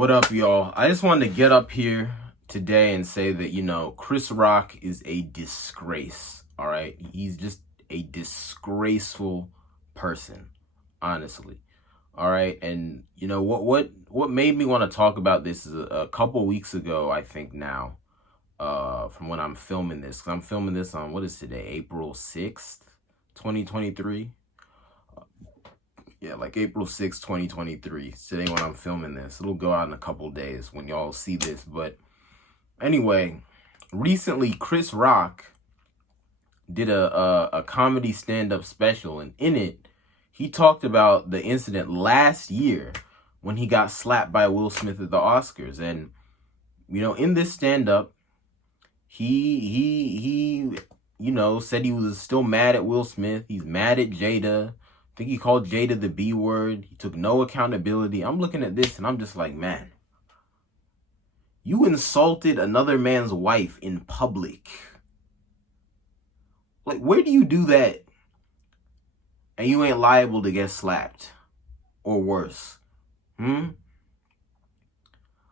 What up, y'all? I just wanted to get up here today and say that, Chris Rock is a disgrace, all right? He's just a disgraceful person, honestly. All right? And what made me want to talk about this is a couple weeks ago, I think now, from when I'm filming this. 'Cause I'm filming this on, what is today? April 6th, 2023. Yeah, like April 6th, 2023. Today when I'm filming this. It'll go out in a couple days when y'all see this. But anyway, recently Chris Rock did a comedy stand-up special. And in it, he talked about the incident last year when he got slapped by Will Smith at the Oscars. And, in this stand-up, he said he was still mad at Will Smith. He's mad at Jada. I think he called Jada the B word. He took no accountability. I'm looking at this and I'm just like, man, you insulted another man's wife in public. Like, where do you do that and you ain't liable to get slapped or worse?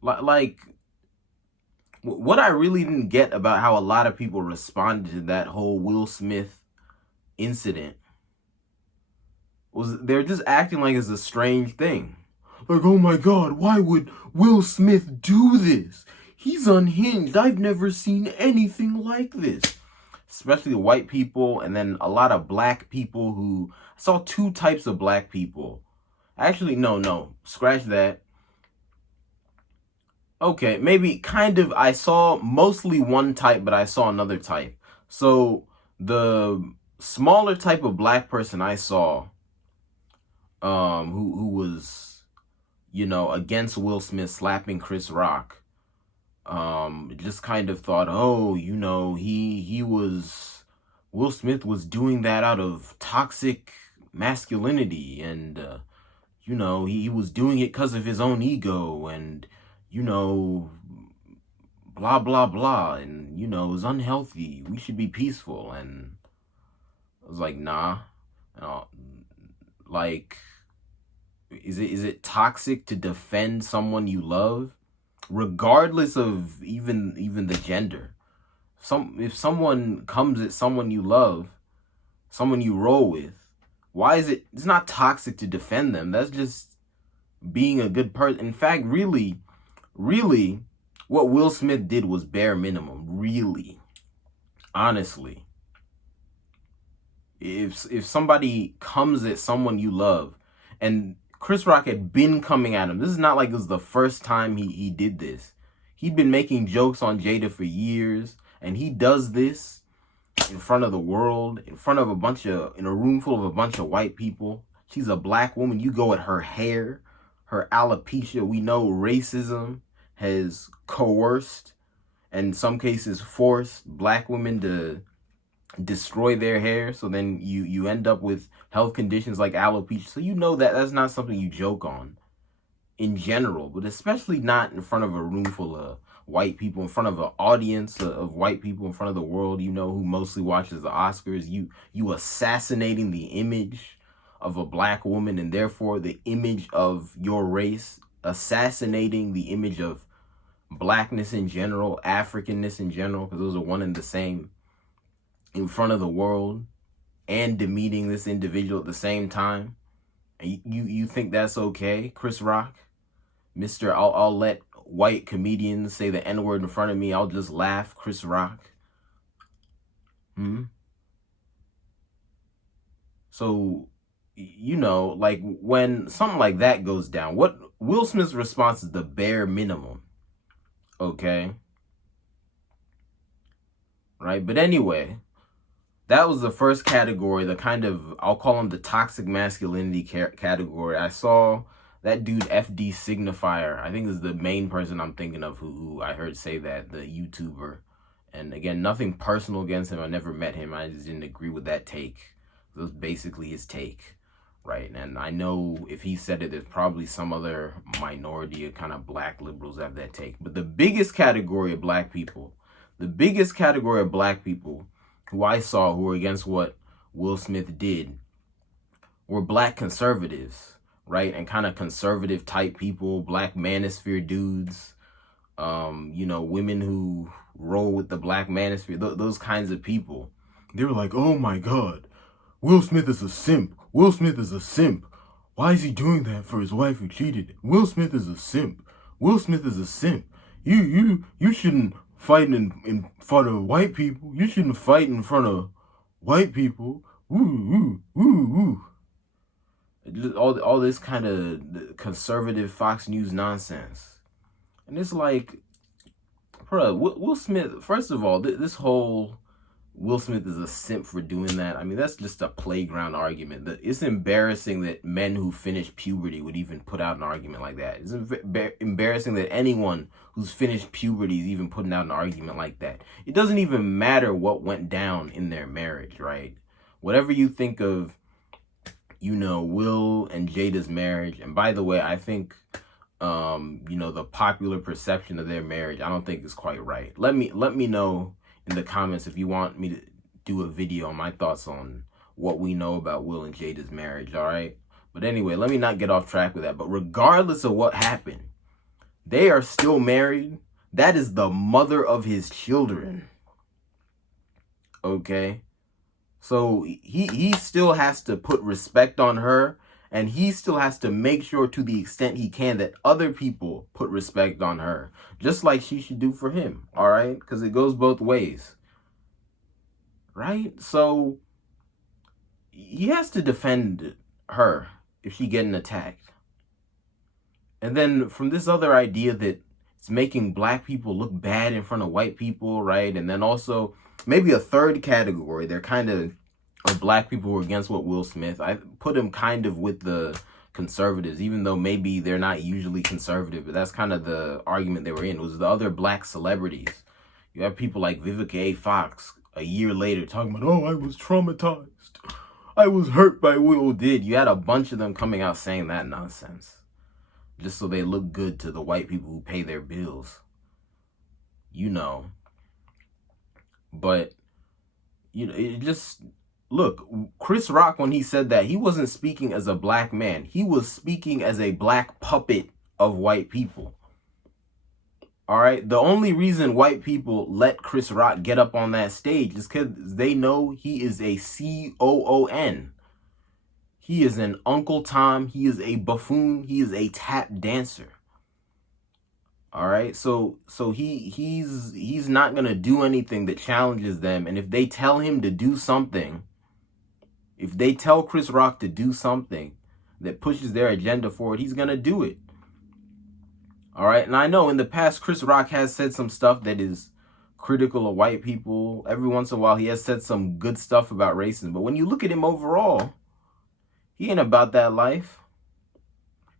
Like, what I really didn't get about how a lot of people responded to that whole Will Smith incident was they're just acting like it's a strange thing. Like, oh my God, why would Will Smith do this? He's unhinged. I've never seen anything like this. Especially white people and then a lot of black people who... I saw two types of black people. Actually, no. Scratch that. Okay, maybe kind of. I saw mostly one type, but I saw another type. So the smaller type of black person I saw, who was, against Will Smith slapping Chris Rock, just kind of thought, oh, Will Smith was doing that out of toxic masculinity, and he was doing it because of his own ego, and blah blah blah, and it was unhealthy. We should be peaceful. And I was like, nah. Like, is it toxic to defend someone you love, regardless of even the gender? If someone comes at someone you love, someone you roll with, why is it's not toxic to defend them? That's just being a good person. In fact, really, what Will Smith did was bare minimum. Really, honestly, if somebody comes at someone you love, and Chris Rock had been coming at him. This is not like it was the first time he did this. He'd been making jokes on Jada for years, and he does this in front of the world, in a room full of a bunch of white people. She's a black woman. You go at her hair, her alopecia. We know racism has coerced, and in some cases forced, black women to destroy their hair. So then you end up with health conditions like alopecia. So that's not something you joke on in general, but especially not in front of a room full of white people, in front of an audience of white people, in front of the world, who mostly watches the Oscars. You assassinating the image of a black woman, and therefore the image of your race, assassinating the image of blackness in general, Africanness in general, because those are one and the same, in front of the world, and demeaning this individual at the same time. And you think that's okay, Chris Rock? Mr. I'll let white comedians say the N-word in front of me, I'll just laugh, Chris Rock? So, like, when something like that goes down, what Will Smith's response is the bare minimum. Okay? Right? But anyway, that was the first category, the kind of, I'll call him the toxic masculinity category. I saw that dude FD Signifier. I think is the main person I'm thinking of who I heard say that, the YouTuber. And again, nothing personal against him. I never met him. I just didn't agree with that take. It was basically his take, right? And I know if he said it, there's probably some other minority of kind of black liberals that have that take. But the biggest category of black people who I saw who were against what Will Smith did were black conservatives, right? And kind of conservative type people, black manosphere dudes, you know, women who roll with the black manosphere, those kinds of people. They were like, oh my God, Will Smith is a simp. Will Smith is a simp. Why is he doing that for his wife who cheated? Will Smith is a simp. Will Smith is a simp. You shouldn't fight in front of white people. You shouldn't fight in front of white people. Woo, woo, woo, woo. Just all this kind of conservative Fox News nonsense. And it's like, bro, Will Smith, first of all, this whole Will Smith is a simp for doing that. I mean, that's just a playground argument. It's embarrassing that men who finish puberty would even put out an argument like that. It's embarrassing that anyone who's finished puberty is even putting out an argument like that. It doesn't even matter what went down in their marriage, right? Whatever you think of, you know, Will and Jada's marriage, and by the way, I think, you know, the popular perception of their marriage, I don't think is quite right. Let me know in the comments if you want me to do a video on my thoughts on what we know about Will and Jada's marriage, all right? But anyway, let me not get off track with that. But regardless of what happened, they are still married. That is the mother of his children. Okay? So he still has to put respect on her, and he still has to make sure to the extent he can that other people put respect on her, just like she should do for him, all right? Because it goes both ways, right? So he has to defend her if she getting attacked. And then from this other idea that it's making black people look bad in front of white people, right? And then also maybe a third category, they're kind of black people who are against what Will Smith. I put him kind of with the conservatives, even though maybe they're not usually conservative, but that's kind of the argument they were in. It was the other black celebrities. You have people like Vivica A. Fox a year later talking about, oh, I was traumatized. I was hurt by what Will did. You had a bunch of them coming out saying that nonsense, just so they look good to the white people who pay their bills. You know. But, you know, it just... Look, Chris Rock, when he said that, he wasn't speaking as a black man. He was speaking as a black puppet of white people. All right? The only reason white people let Chris Rock get up on that stage is because they know he is a COON. He is an Uncle Tom. He is a buffoon. He is a tap dancer. All right? So he's not going to do anything that challenges them. And if they tell him to do something... If they tell Chris Rock to do something that pushes their agenda forward, he's going to do it. All right. And I know in the past, Chris Rock has said some stuff that is critical of white people. Every once in a while, he has said some good stuff about racism. But when you look at him overall, he ain't about that life.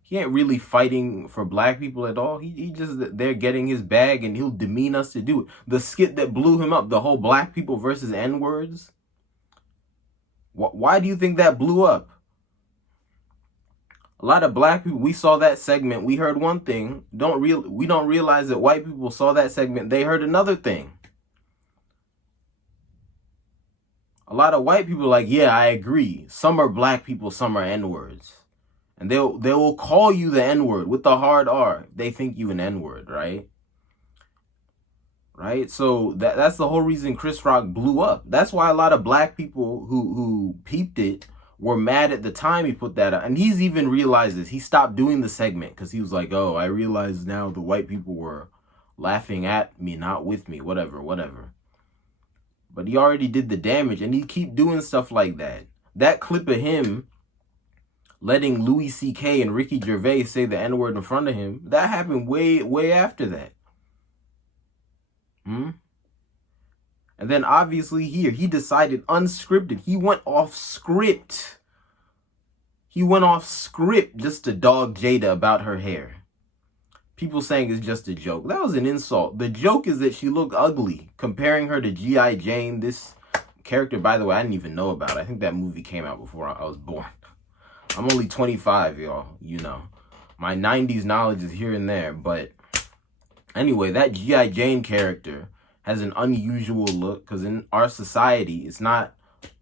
He ain't really fighting for black people at all. He just, they're getting his bag and he'll demean us to do it. The skit that blew him up, the whole black people versus N-words. Why do you think that blew up? A lot of black people, we saw that segment, we heard one thing. We don't realize that white people saw that segment, they heard another thing. A lot of white people are like, yeah, I agree. Some are black people, some are N-words. And they will call you the N-word with the hard R. They think you an N-word, right? Right? So that's the whole reason Chris Rock blew up. That's why a lot of black people who peeped it were mad at the time he put that out. And he's even realized this. He stopped doing the segment because he was like, oh, I realize now the white people were laughing at me, not with me, whatever. But he already did the damage, and he keep doing stuff like that. That clip of him letting Louis C.K. and Ricky Gervais say the N-word in front of him, that happened way after that. And then obviously here, he decided unscripted. He went off script. He went off script just to dog Jada about her hair. People saying it's just a joke. That was an insult. The joke is that she looked ugly. Comparing her to G.I. Jane, this character, by the way, I didn't even know about. I think that movie came out before I was born. I'm only 25, y'all. You know. My 90s knowledge is here and there, but... Anyway, that G.I. Jane character has an unusual look because in our society, it's not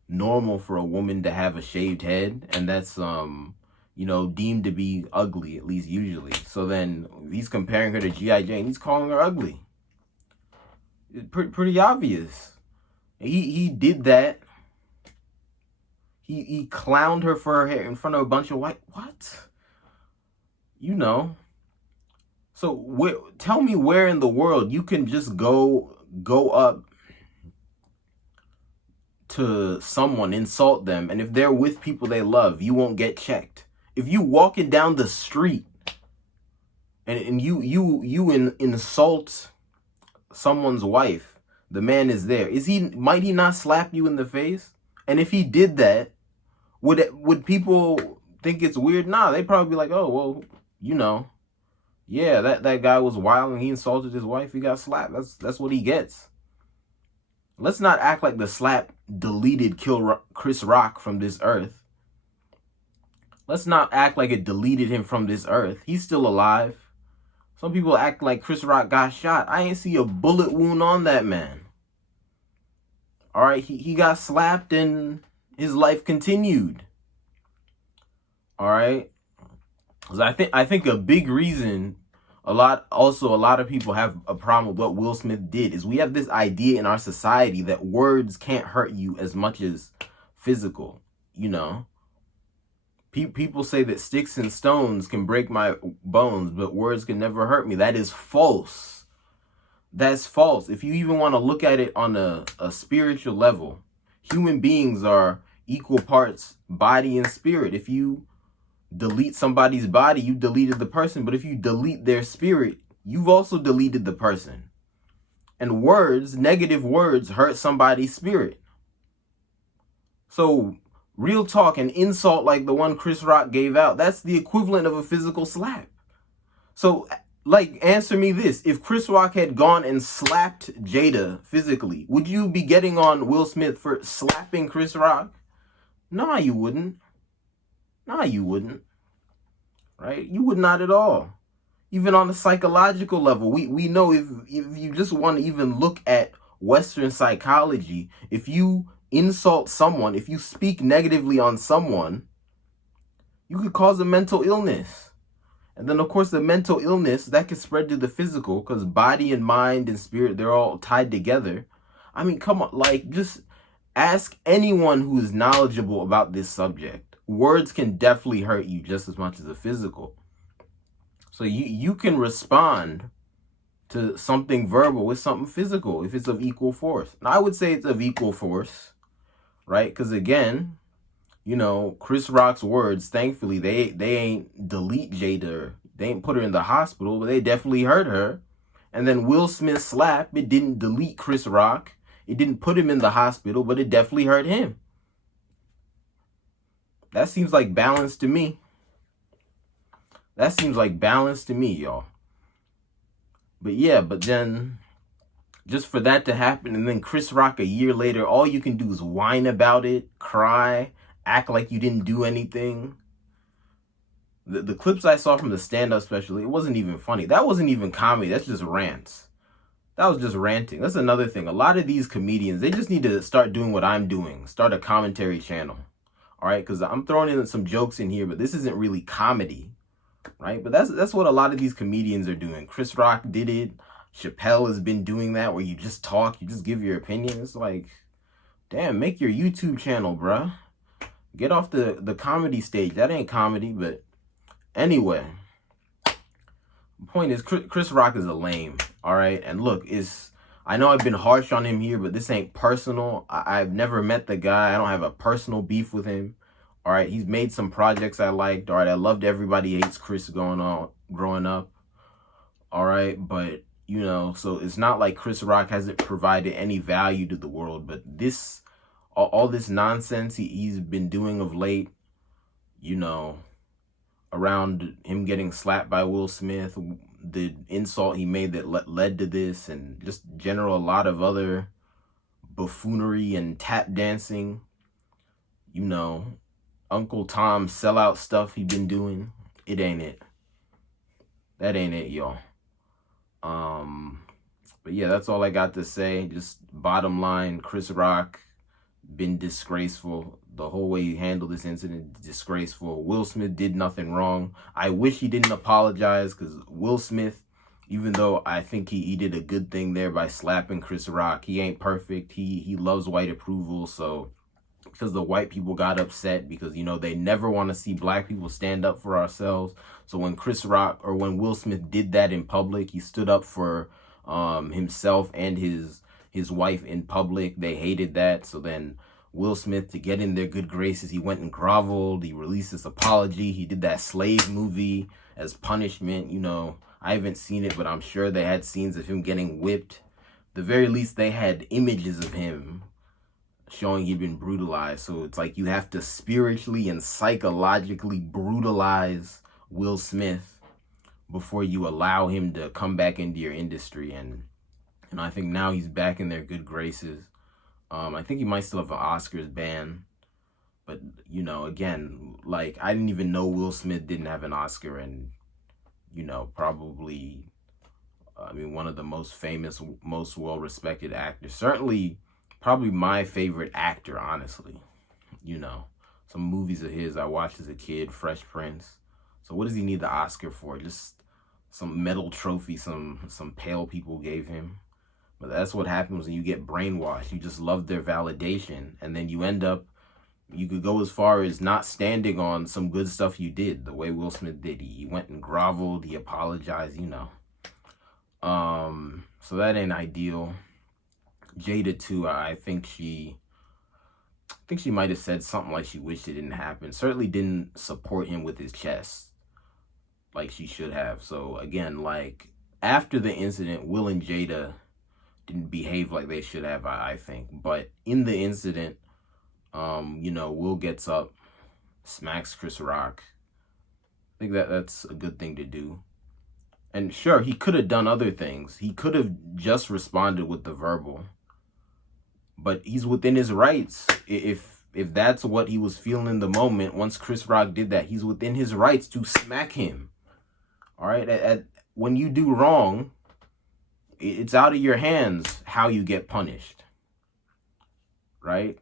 normal for a woman to have a shaved head. And that's, you deemed to be ugly, at least usually. So then he's comparing her to G.I. Jane. He's calling her ugly. It's pretty obvious. He did that. He clowned her for her hair in front of a bunch of white. What? So tell me where in the world you can just go up to someone, insult them, and if they're with people they love, you won't get checked. If you walking down the street and you insult someone's wife, the man is there. Might he not slap you in the face? And if he did that, would people think it's weird? Nah, they'd probably be like, oh, well, yeah, that guy was wild and he insulted his wife, he got slapped. That's what he gets. Let's not act like the slap deleted Chris Rock from this earth. Let's not act like it deleted him from this earth. He's still alive. Some people act like Chris Rock got shot. I ain't see a bullet wound on that man. All right, he got slapped and his life continued. All right, because I think a big reason a lot of people have a problem with what Will Smith did is we have this idea in our society that words can't hurt you as much as physical. People say that sticks and stones can break my bones, but words can never hurt me. That is false. That's false. If you even want to look at it on a spiritual level, human beings are equal parts body and spirit. If you delete somebody's body, you deleted the person. But if you delete their spirit, you've also deleted the person. And negative words, hurt somebody's spirit. So real talk, an insult like the one Chris Rock gave out, that's the equivalent of a physical slap. So, answer me this. If Chris Rock had gone and slapped Jada physically, would you be getting on Will Smith for slapping Chris Rock? No, you wouldn't. Right? You would not at all. Even on a psychological level, we know if you just want to even look at Western psychology, if you insult someone, if you speak negatively on someone, you could cause a mental illness. And then, of course, the mental illness, that can spread to the physical because body and mind and spirit, they're all tied together. I mean, come on, just ask anyone who is knowledgeable about this subject. Words can definitely hurt you just as much as a physical. So you can respond to something verbal with something physical if it's of equal force. Now, I would say it's of equal force, right? Because again, Chris Rock's words, thankfully, they ain't delete Jada. They ain't put her in the hospital, but they definitely hurt her. And then Will Smith's slap, it didn't delete Chris Rock. It didn't put him in the hospital, but it definitely hurt him. That seems like balance to me. Y'all. But yeah, but then just for that to happen, and then Chris Rock a year later, all you can do is whine about it, cry, act like you didn't do anything. The clips I saw from the stand-up special, it wasn't even funny. That wasn't even comedy. That's just rants. That was just ranting. That's another thing. A lot of these comedians, they just need to start doing what I'm doing. Start a commentary channel. All right, because I'm throwing in some jokes in here, but this isn't really comedy, right? But that's what a lot of these comedians are doing. Chris Rock did it. Chappelle has been doing that, where you just talk, you just give your opinion. It's like, damn, make your YouTube channel, bruh. Get off the comedy stage. That ain't comedy, but anyway. The point is, Chris Rock is a lame, all right? And look, I know I've been harsh on him here, but this ain't personal. I've never met the guy. I don't have a personal beef with him. All right, he's made some projects I liked. All right, I loved Everybody Hates Chris growing up. All right, but, so it's not like Chris Rock hasn't provided any value to the world. But all this nonsense he's been doing of late, around him getting slapped by Will Smith, the insult he made that led to this, and just a lot of other buffoonery and tap dancing, Uncle Tom sellout stuff he been doing. It ain't it. That ain't it, y'all. But yeah, that's all I got to say. Just bottom line, Chris Rock been disgraceful. The whole way he handled this incident is disgraceful. Will Smith did nothing wrong. I wish he didn't apologize, because Will Smith, even though I think he did a good thing there by slapping Chris Rock, he ain't perfect. He loves white approval, so because the white people got upset because, you know, they never want to see black people stand up for ourselves. So when Chris Rock, or when Will Smith did that in public, he stood up for himself and his wife in public. They hated that. So then Will Smith, to get in their good graces, he went and groveled. He released his apology. He did that Slave movie as punishment. You know, I haven't seen it, but I'm sure they had scenes of him getting whipped. The very least, they had images of him showing he'd been brutalized. So it's like you have to spiritually and psychologically brutalize Will Smith before you allow him to come back into your industry. And I think now he's back in their good graces. I think he might still have an Oscars ban. But, you know, again, like, I didn't even know Will Smith didn't have an Oscar. And, you know, probably, I mean, one of the most famous, most well-respected actors. Certainly, probably my favorite actor, honestly. You know, some movies of his I watched as a kid, Fresh Prince. So what does he need the Oscar for? Just some medal trophy some pale people gave him. But that's what happens when you get brainwashed. You just love their validation, and then you end up, you could go as far as not standing on some good stuff you did, the way Will Smith did. He went and groveled, he apologized, you know. So that ain't ideal. Jada too, I think she might have said something like she wished it didn't happen. Certainly didn't support him with his chest like she should have. So again, like, after the incident, Will and Jada didn't behave like they should have, I think. But in the incident, you know, Will gets up, smacks Chris Rock. I think that's a good thing to do. And sure, he could have done other things. He could have just responded with the verbal. But he's within his rights. If that's what he was feeling in the moment, once Chris Rock did that, he's within his rights to smack him. All right? When you do wrong, it's out of your hands how you get punished. Right?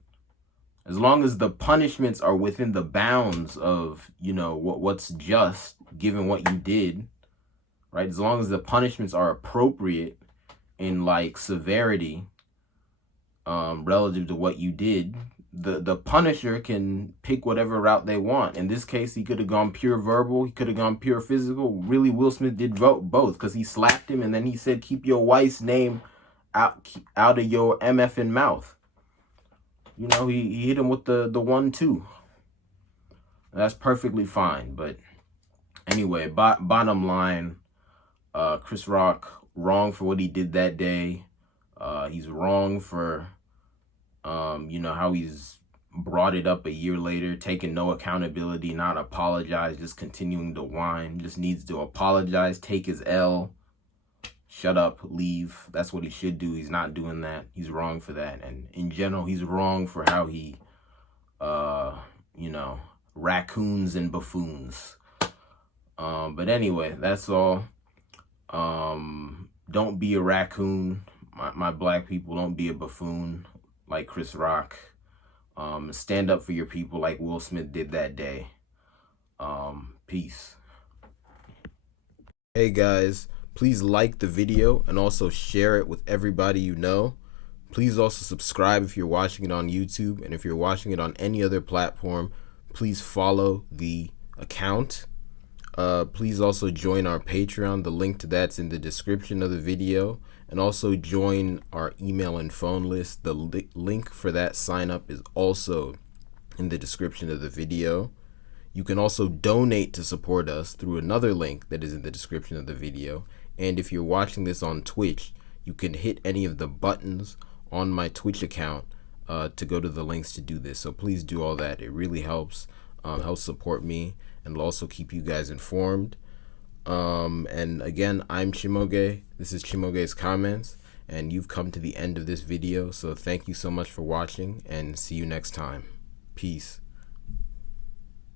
As long as the punishments are within the bounds of, you know, what's just, given what you did, right? As long as the punishments are appropriate in, like, severity, relative to what you did, the punisher can pick whatever route they want. In this case, he could have gone pure verbal. He could have gone pure physical. Really, Will Smith did both, because he slapped him and then he said, "Keep your wife's name out of your MFing mouth." You know, he hit him with the 1-2. That's perfectly fine. But anyway, bottom line, Chris Rock, wrong for what he did that day. He's wrong for, you know, how he's brought it up a year later, taking no accountability, not apologize, just continuing to whine. Just needs to apologize, take his L, shut up, leave. That's what he should do. He's not doing that. He's wrong for that. And in general, he's wrong for how he, you know, raccoons and buffoons. But anyway, that's all. Don't be a raccoon. My black people, don't be a buffoon like Chris Rock. Stand up for your people like Will Smith did that day. Peace. Hey guys, please like the video and also share it with everybody you know. Please also subscribe if you're watching it on YouTube, and if you're watching it on any other platform, please follow the account. Please also join our Patreon. The link to that's in the description of the video. And also join our email and phone list. The link for that sign up is also in the description of the video. You can also donate to support us through another link that is in the description of the video. And if you're watching this on Twitch, you can hit any of the buttons on my Twitch account to go to the links to do this. So please do all that. It really helps support me, and will also keep you guys informed. And again, I'm Chimoge. This is Chimoge's Comments, and you've come to the end of this video. So thank you so much for watching, and see you next time. Peace.